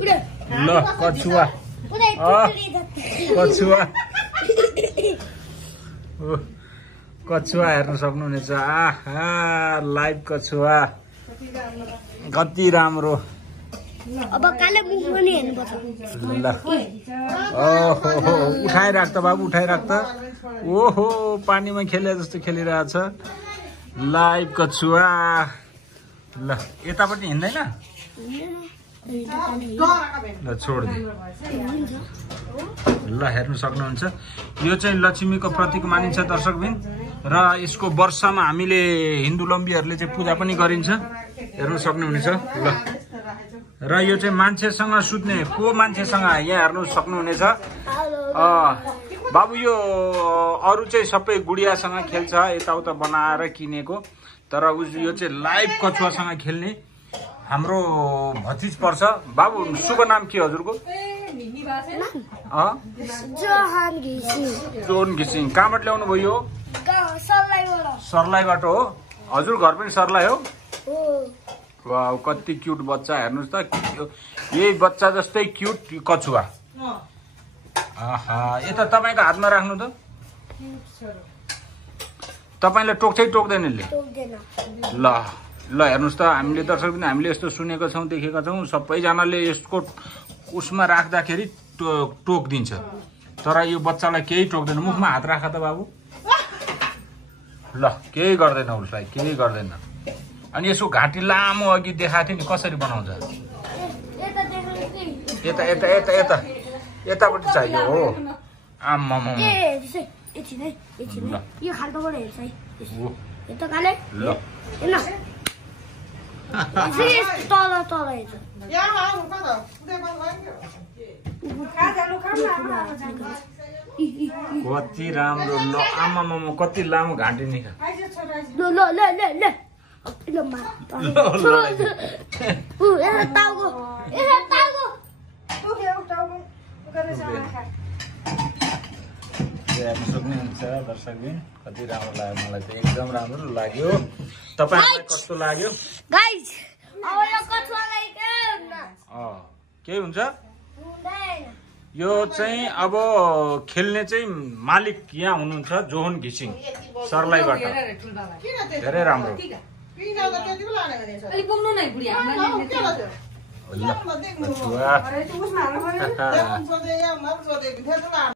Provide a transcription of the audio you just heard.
ल कछुवा कछुवा कछुवा हेर्न सक्नुहुनेछ। आहा लाइभ कछुवा कति राम्रो। अब काले मुख पनि हेर्नुपर्छ। ल ओहो उठाइराख त बाबु उठाइराख त। ओहो पानीमा खेले जस्तो खेलिरहेछ लाइभ कछुवा। ल यतापट्टि हिँड्दैन ल छोड्दे। ल हेर्नु सक्नुहुन्छ यो चाहिँ लक्ष्मीको प्रतीक मानिन्छ दर्शकबिन र यसको वर्षमा हामीले हिन्दूलम्बीहरूले चाहिँ पूजा पनि गरिन्छ हेर्नु सक्नुहुनेछ। ल र यो चाहिँ मान्छेसँग सुत्ने को मान्छेसँग यहाँ हेर्नु सक्नुहुनेछ। बाबु यो अरू चाहिँ सबै गुडियासँग खेल्छ यताउता बनाएर किनेको तर यो चाहिँ लाइभ कछुवासँग खेल्ने हाम्रो भतिज पर्छ। बाबु शुभ नाम के हजुरको? जोन घिसिङ। कहाँबाट ल्याउनु भयो? सर्लाईबाट हो। हजुर घर पनि सर्लाही हो? वाउ कति क्युट बच्चा हेर्नुहोस् त। यही बच्चा जस्तै क्युट कछुवा। आहा यता तपाईँको हातमा राख्नु त। तपाईँलाई टोक्छ टोक्दैन यसले? ल ल हेर्नुहोस् त हामीले दर्शक पनि हामीले यस्तो सुनेको छौँ देखेका छौँ सबैजनाले यसको उसमा राख्दाखेरि टोक दिन्छ तर यो बच्चालाई केही टोक्दैन। मुखमा हात राख त बाबु। ल केही गर्दैन उसलाई केही गर्दैन। अनि यसको घाँटी लामो अघि देखाएको थियो नि कसरी बनाउँछ? यता यता यता यता यतापट्टि चाहियो हो। आम्मामा कति राम्रो। ल आम्मामा कति लामो घाँटी नि। हेर्नु सक्नुहुन्छ दर्शकबिन कति राम्रो लाग्यो। मलाई त एकदम राम्रो लाग्यो। तपाईहरुलाई कस्तो लाग्यो? गाइस अब यो कछुवालाई के हुन्छ? यो चाहिँ अब खेल्ने चाहिँ मालिक यहाँ हुनुहुन्छ जोहन घिसिङ सर्लाईबाट। धेरै राम्रो।